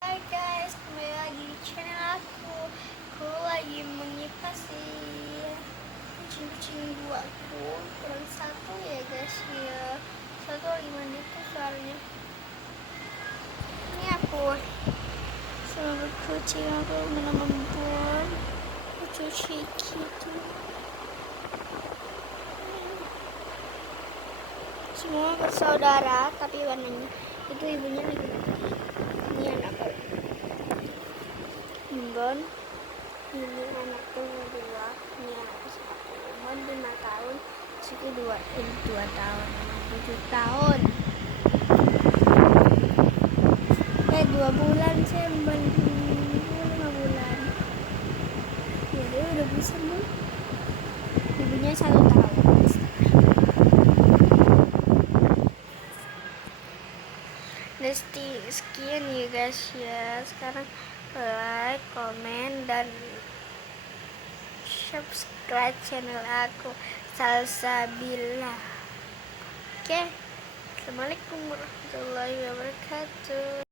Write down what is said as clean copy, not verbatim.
Hai guys, kembali lagi di channel aku. Aku lagi mengipasi kucing-kucing buatku. Kurang satu ya guys ya. Satu lagi mandi tuh suaranya. Ini aku sama kucing aku minum empun. Aku cuci gitu. Semua bersaudara tapi warnanya itu ibunya lagi mati. Ini anak aku. Imbon, ini anakku dua, ini anakku satu. Imbon 5 tahun, Siti 2 tahun, 7 tahun. 2 bulan sih Imbon, 5 bulan. Ya dia udah bisa nih. Ibunya 1 tahun. Nesti sekian ya guys ya. Sekarang like, komen, dan subscribe channel aku Salsabila. Oke, assalamualaikum warahmatullahi wabarakatuh.